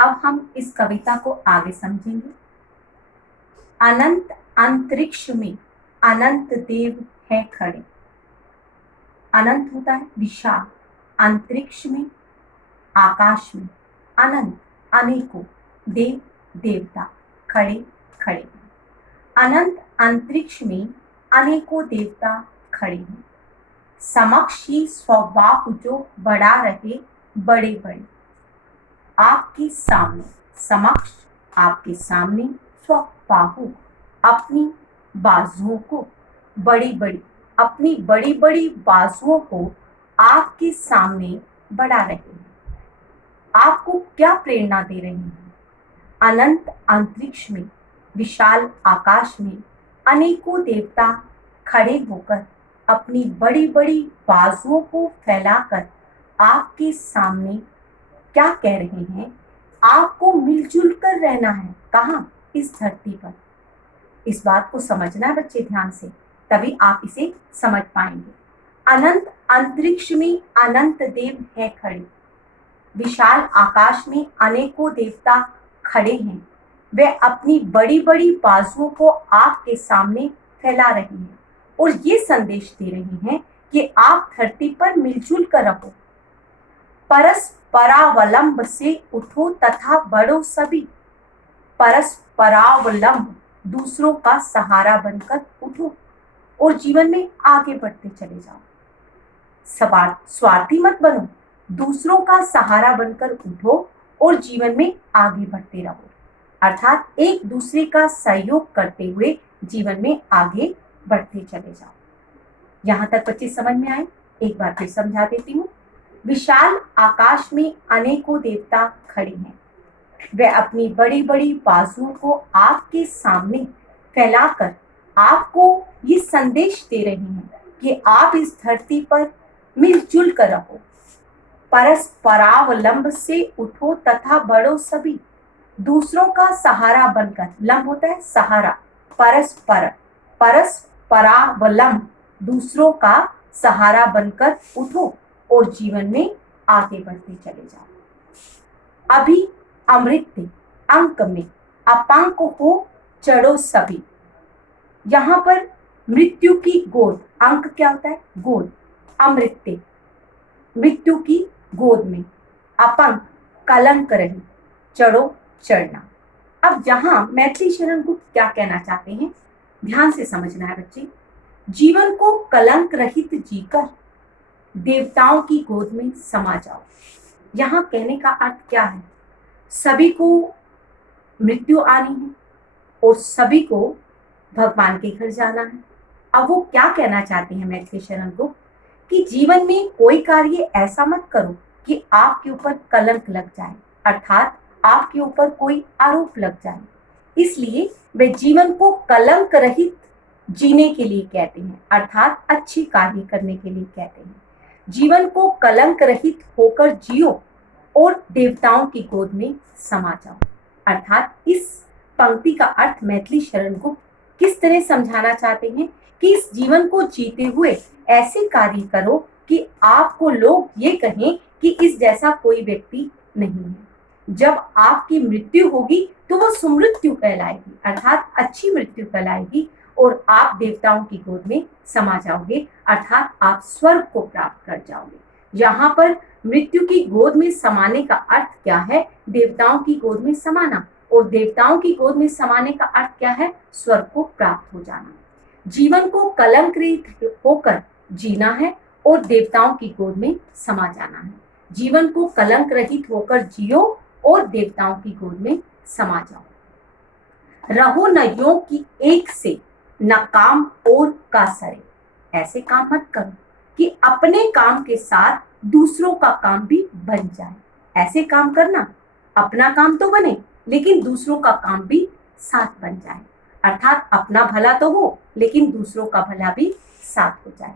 अब हम इस कविता को आगे समझेंगे। अनंत अंतरिक्ष में अनंत देव है खड़े। अनंत होता है विशाल, अंतरिक्ष में, आकाश में अनंत अनेकों देव देवता खड़े खड़े हैं। अनंत अंतरिक्ष में अनेकों देवता खड़े हैं, समक्ष ही स्वबाहु जो बढ़ा रहे बड़े बड़े। आपके सामने, समक्ष आपके सामने, स्वबाहु अपनी बाजुओं को, बड़ी बड़ी अपनी बड़ी बड़ी बाजुओं को आपके सामने बढ़ा रहे हैं। आपको क्या प्रेरणा दे रहे हैं? अनंत अंतरिक्ष में, विशाल आकाश में अनेकों देवता खड़े होकर अपनी बड़ी बड़ी बाजुओं को फैलाकर आपके सामने क्या कह रहे हैं? आपको मिलजुल कर रहना है। कहाँ? इस धरती पर। इस बात को समझना है बच्चे ध्यान से, तभी आप इसे समझ पाएंगे। अनंत अंतरिक्ष में अनंत देव है खड़े, विशाल आकाश में अनेकों देवता खड़े हैं। वे अपनी बड़ी बड़ी बाजुओं को आपके सामने फैला रहे हैं और ये संदेश दे रहे हैं कि आप धरती पर मिलजुल कर रहो, परस्परावलंब से उठो तथा बढ़ो सभी। परस्परावलंब, दूसरों का सहारा बनकर उठो और जीवन में आगे बढ़ते चले जाओ। स्वार्थी मत बनो, दूसरों का सहारा बनकर उठो और जीवन में आगे बढ़ते रहो। अर्थात एक दूसरे का सहयोग करते हुए जीवन में आगे बढ़ते चले जाओ। यहाँ तक बच्चे समझ में आए? एक बार फिर समझा देती हूँ। विशाल आकाश में अनेकों देवता खड़े हैं। वे अपनी बड़ी बड़ी बाजुओं को आपके सामने फैलाकर आपको ये संदेश दे रहे हैं कि आप इस धरती पर मिलजुल कर रहो। परस्परावलंब से उठो तथा बढ़ो सभी, दूसरों का सहारा बनकर। लंब होता है सहारा, परस्पर, परस्परावलंब, दूसरों का सहारा बनकर उठो और जीवन में आगे बढ़ते चले जाओ। अभी अमृत अंक में अपांक हो चढ़ो सभी। यहाँ पर मृत्यु की गोद, अंक क्या होता है? गोद, अमृत्य मृत्यु की गोद में, अपंक कलंक रही, चढ़ो चढ़ना। अब जहां मैथिली शरण गुप्त क्या कहना चाहते हैं, ध्यान से समझना है बच्चे। जीवन को कलंक रहित जीकर देवताओं की गोद में समा जाओ। यहाँ कहने का अर्थ क्या है? सभी को मृत्यु आनी है और सभी को भगवान के घर जाना है। अब वो क्या कहना चाहते हैं मैथिली शरण गुप्त कि जीवन में कोई कार्य ऐसा मत करो कि आपके ऊपर कलंक लग जाए, अर्थात आपके ऊपर कोई आरोप लग जाए। इसलिए वे जीवन को कलंक रहित जीने के लिए कहते हैं, अर्थात अच्छी कार्य करने के लिए कहते हैं। जीवन को कलंक रहित होकर जियो और देवताओं की गोद में समा जाओ। अर्थात इस पंक्ति का अर्थ मैथिली शरण गुप्त किस तरह समझाना चाहते हैं कि इस जीवन को जीते हुए ऐसे कार्य करो कि आपको लोग ये कहें कि इस जैसा कोई व्यक्ति नहीं है। जब आपकी मृत्यु होगी तो वो सुमृत्यु कहलाएगी, अर्थात अच्छी मृत्यु कहलाएगी और आप देवताओं की गोद में समा जाओगे, अर्थात आप स्वर्ग को प्राप्त कर जाओगे। यहाँ पर मृत्यु की गोद में समाने का अर्थ क्या है? देवताओं की गोद में समाना, और देवताओं की गोद में समाने का अर्थ क्या है? स्वर्ग को प्राप्त हो जाना। जीवन को कलंक रहित होकर जीना है और देवताओं की गोद में समा जाना है। जीवन को कलंक रहित होकर जियो और देवताओं की गोद में समा जाओ। रहो न यो कि एक से न काम और का सरे। ऐसे काम मत करो कि अपने काम के साथ दूसरों का काम भी बन जाए। ऐसे काम करना, अपना काम तो बने लेकिन दूसरों का काम भी साथ बन जाए, अर्थात अपना भला तो हो लेकिन दूसरों का भला भी साथ हो जाए।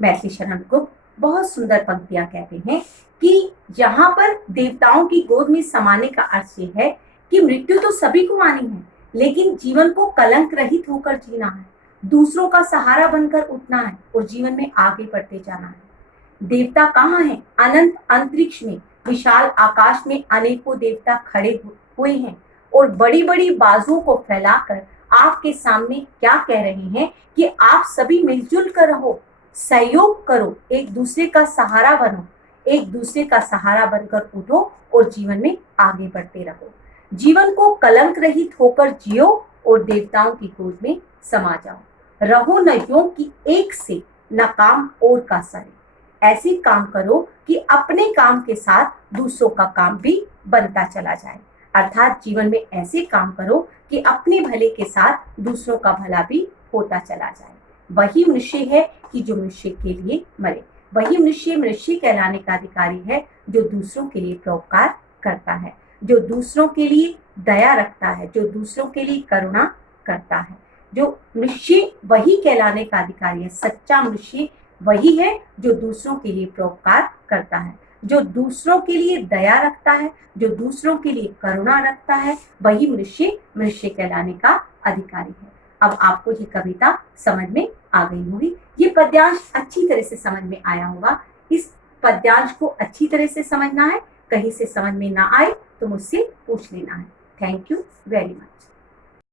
मैथिली शरण गुप्त बहुत सुंदर पंक्तियां कहते हैं कि यहाँ पर देवताओं की गोद में समाने का अर्थ ये है कि मृत्यु तो सभी को आनी है, लेकिन जीवन को कलंक रहित होकर जीना है, दूसरों का सहारा बनकर उठना है और जीवन में आगे बढ़ते जाना है। देवता कहाँ है? अनंत अंतरिक्ष में, विशाल आकाश में अनेकों देवता खड़े हुए हैं और बड़ी बड़ी बाजुओं को फैलाकर आपके सामने क्या कह रहे हैं कि आप सभी मिलजुल कर रहो, सहयोग करो, एक दूसरे का सहारा बनो, एक दूसरे का सहारा बनकर उठो और जीवन में आगे बढ़ते रहो। जीवन को कलंक रहित होकर जियो और देवताओं की गोद में समा जाओ। रहो न यूं कि एक से न काम और का सरे, ऐसे काम करो कि अपने काम के साथ दूसरों का काम भी बनता चला जाए। अर्थात जीवन में ऐसे काम करो कि अपने भले के साथ दूसरों का भला भी होता चला जाए। वही मनुष्य है कि जो मनुष्य के लिए मरे। वही मनुष्य मनुष्य कहलाने का अधिकारी है जो दूसरों के लिए परोपकार करता है, जो दूसरों के लिए दया रखता है, जो दूसरों के लिए करुणा करता है। जो मनुष्य वही कहलाने का अधिकारी है, सच्चा मनुष्य वही है जो दूसरों के लिए परोपकार करता है, जो दूसरों के लिए दया रखता है, जो दूसरों के लिए करुणा रखता है। वही मनुष्य मनुष्य कहलाने का अधिकारी है। अब आपको ये कविता समझ में आ गई होगी, ये पद्यांश अच्छी तरह से समझ में आया होगा। इस पद्यांश को अच्छी तरह से समझना है, कहीं से समझ में ना आए तो मुझसे पूछ लेना है। Thank you very much.